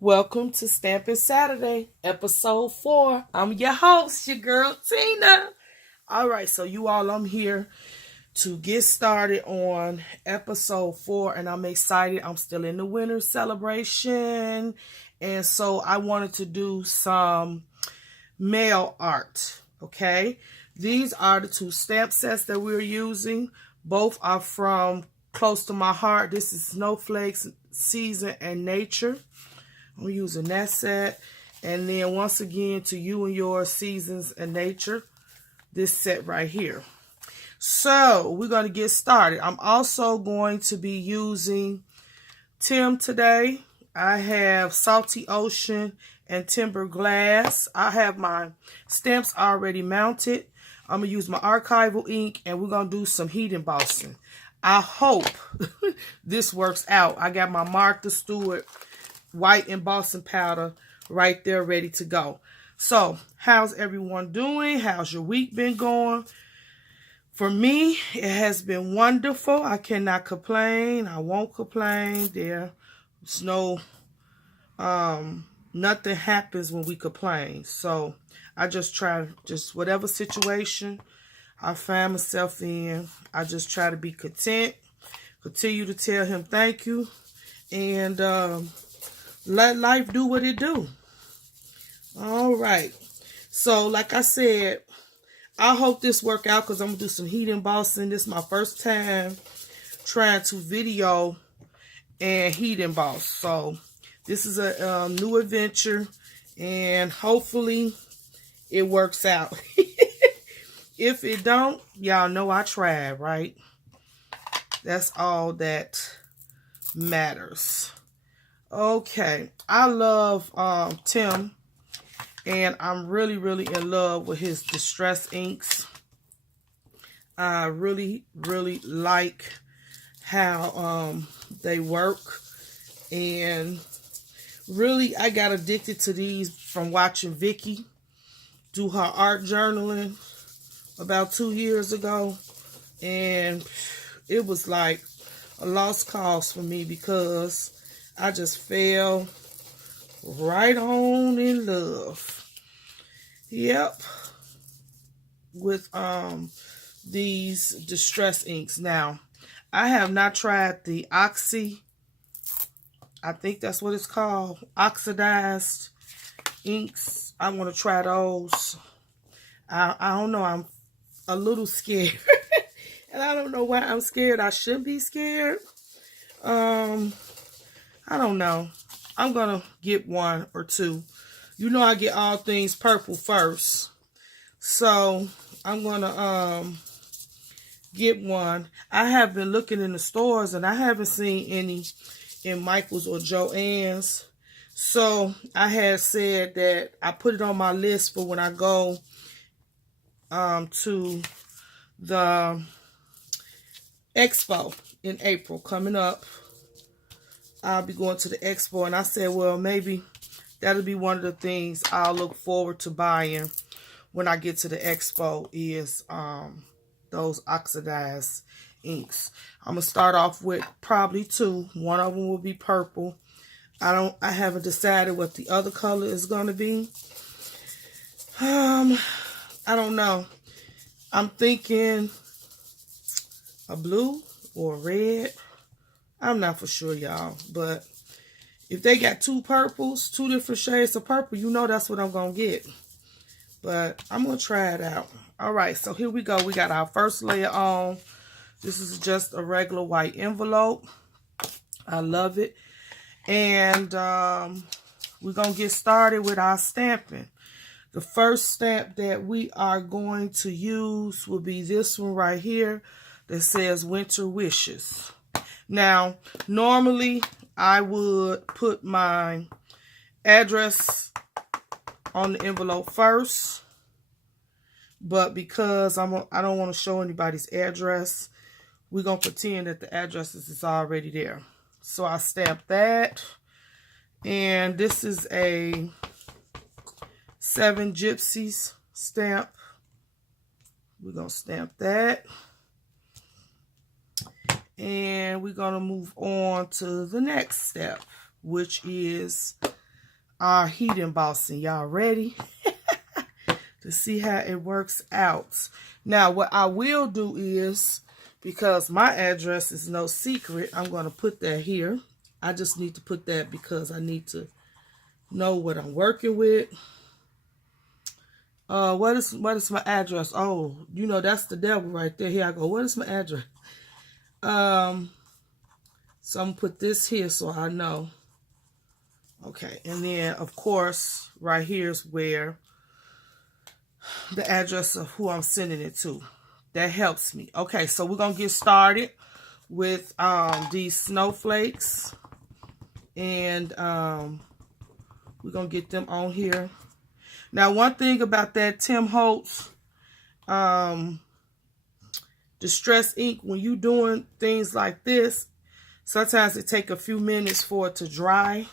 Welcome to Stampin' Saturday, episode 4. I'm your host, your girl Tina. All right, so you all, I'm here to get started on episode 4, and I'm excited. I'm still in the winter celebration, and so I wanted to do some mail art. Okay, these are the two stamp sets that we're using. Both are from Close to My Heart. This is Snowflakes, Season, and Nature. I'm using that set. And then once again, to You and Your Seasons and Nature, this set right here. So we're going to get started. I'm also going to be using Tim today. I have Salty Ocean and Timber Glass. I have my stamps already mounted. I'm going to use my archival ink, and we're going to do some heat embossing. I hope this works out. I got my Martha Stewart white embossing powder right there ready to go. So how's everyone doing? How's your week been going? For me, it has been wonderful. I cannot complain. I won't complain. There's no nothing happens when we complain. So I just try, just whatever situation I find myself in, I just try to be content, continue to tell him thank you, and let life do what it do. All right. So like I said, I hope this work out because I'm going to do some heat embossing. This is my first time trying to video and heat emboss. So this is a new adventure, and hopefully it works out. If it don't, y'all know I tried, right? That's all that matters. Okay, I love Tim, and I'm really in love with his distress inks. I really like how they work, and really I got addicted to these from watching Vicky do her art journaling about 2 years ago, and it was like a lost cause for me because I just fell right on in love. Yep. With these distress inks. Now, I have not tried the Oxy. I think that's what it's called. Oxidized inks. I want to try those. I don't know. I'm a little scared. And I don't know why I'm scared. I should be scared. I don't know. I'm going to get one or two. You know I get all things purple first. So I'm going to get one. I have been looking in the stores, and I haven't seen any in Michael's or Joann's. So I had said that I put it on my list for when I go to the expo in April coming up. I'll be going to the expo, and I said, well, maybe that'll be one of the things I'll look forward to buying when I get to the expo is those oxidized inks. I'm gonna start off with probably 2. One of them will be purple. I haven't decided what the other color is gonna be. I don't know. I'm thinking a blue or a red. I'm not for sure, y'all. But if they got 2 purples, 2 different shades of purple, you know that's what I'm going to get. But I'm going to try it out. All right, so here we go. We got our first layer on. This is just a regular white envelope. I love it. And we're going to get started with our stamping. The first stamp that we are going to use will be this one right here that says Winter Wishes. Now, normally I would put my address on the envelope first, but because I don't want to show anybody's address, we're going to pretend that the address is already there. So I stamp that, and this is a 7 Gypsies stamp. We're going to stamp that. And we're going to move on to the next step, which is our heat embossing. Y'all ready to see how it works out? Now, what I will do is, because my address is no secret, I'm going to put that here. I just need to put that because I need to know what I'm working with. What is my address? Oh, you know, that's the devil right there. Here I go. What is my address? So I'm gonna put this here so I know. Okay, and then of course right here is where the address of who I'm sending it to. That helps me. Okay, so we're gonna get started with these snowflakes, and we're gonna get them on here. Now, one thing about that Tim Holtz distress ink, when you doing things like this, sometimes it take a few minutes for it to dry,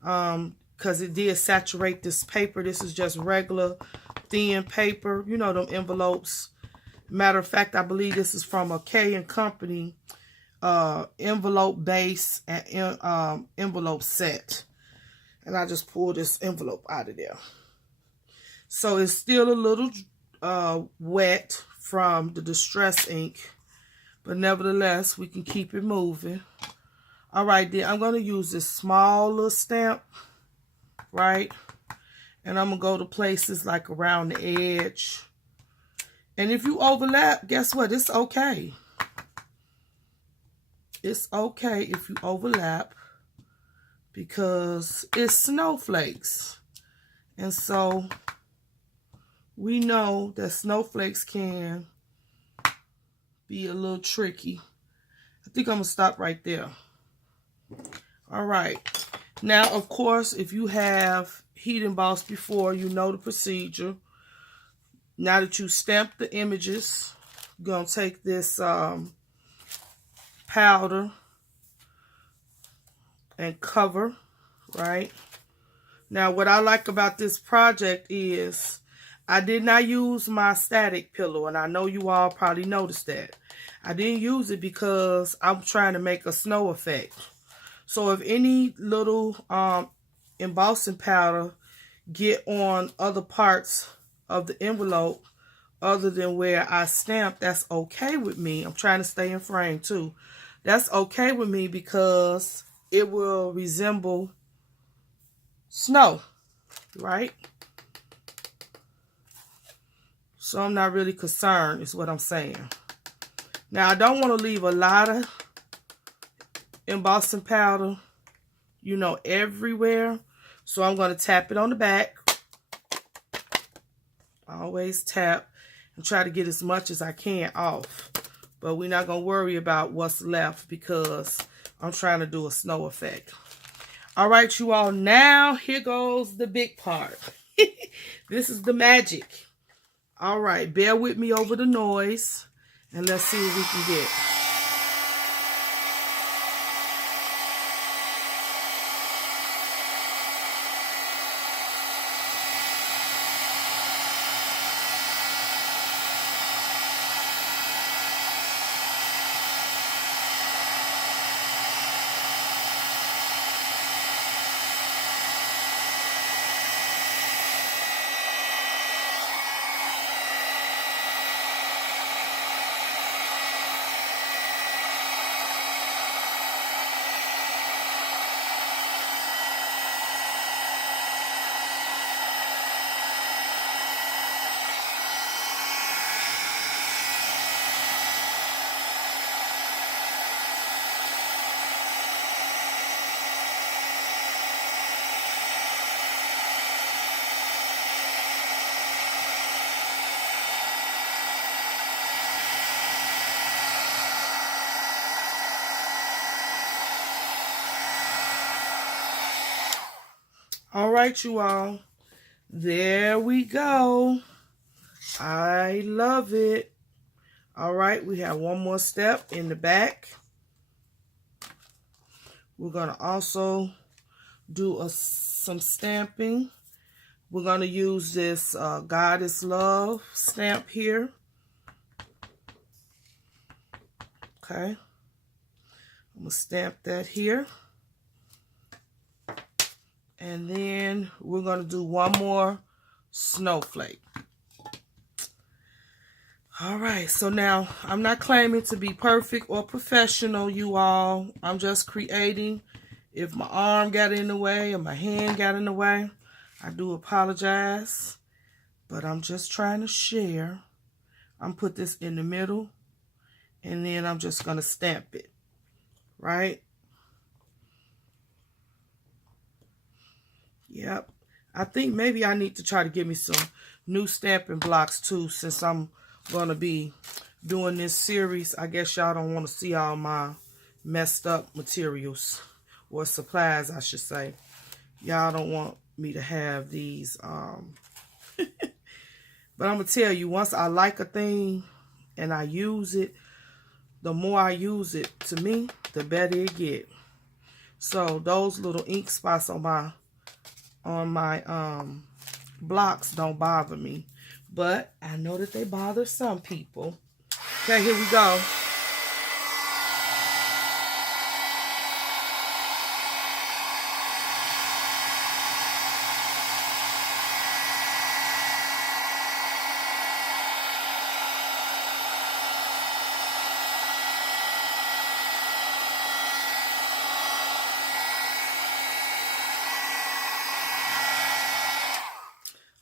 because it did saturate this paper. This is just regular thin paper, you know, them envelopes. Matter of fact, I believe this is from a K & Company envelope base and envelope set. And I just pulled this envelope out of there. So it's still a little wet from the distress ink, but nevertheless, we can keep it moving. All right, then I'm going to use this small little stamp, right? And I'm going to go to places like around the edge. And if you overlap, guess what? It's okay. It's okay if you overlap because it's snowflakes. And so we know that snowflakes can be a little tricky. I think I'm going to stop right there. All right. Now, of course, if you have heat embossed before, you know the procedure. Now that you stamped the images, you're going to take this powder and cover, right? Now, what I like about this project is I did not use my static pillow, and I know you all probably noticed that. I didn't use it because I'm trying to make a snow effect. So if any little embossing powder get on other parts of the envelope other than where I stamped, that's okay with me. I'm trying to stay in frame too. That's okay with me because it will resemble snow, right? So I'm not really concerned, is what I'm saying. Now, I don't want to leave a lot of embossing powder, you know, everywhere. So I'm going to tap it on the back. Always tap and try to get as much as I can off. But we're not going to worry about what's left because I'm trying to do a snow effect. All right, you all. Now, here goes the big part. This is the magic. All right, bear with me over the noise. And let's see what we can get. All right, you all. There we go. I love it. All right, we have one more step in the back. We're going to also do some stamping. We're going to use this God is Love stamp here. Okay. I'm going to stamp that here. And then we're going to do one more snowflake. All right, so now I'm not claiming to be perfect or professional, you all. I'm just creating. If my arm got in the way or my hand got in the way, I do apologize. But I'm just trying to share. I'm put this in the middle, and then I'm just going to stamp it, right? Yep. I think maybe I need to try to get me some new stamping blocks too, since I'm going to be doing this series. I guess y'all don't want to see all my messed up materials, or supplies, I should say. Y'all don't want me to have these. But I'm going to tell you, once I like a thing and I use it, the more I use it, to me, the better it get. So those little ink spots on my blocks don't bother me. But I know that they bother some people. Okay, here we go.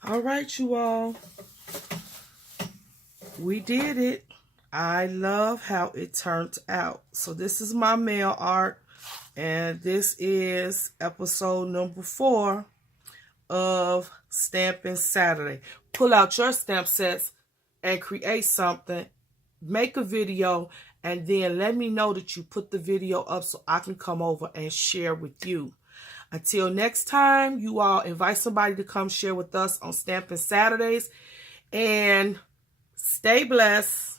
All right, you all. We did it. I love how it turned out. So this is my mail art, and this is episode number 4 of Stamping Saturday. Pull out your stamp sets and create something. Make a video, and then let me know that you put the video up so I can come over and share with you. Until next time, you all invite somebody to come share with us on Stamping Saturdays. And stay blessed.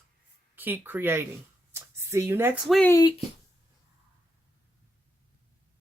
Keep creating. See you next week.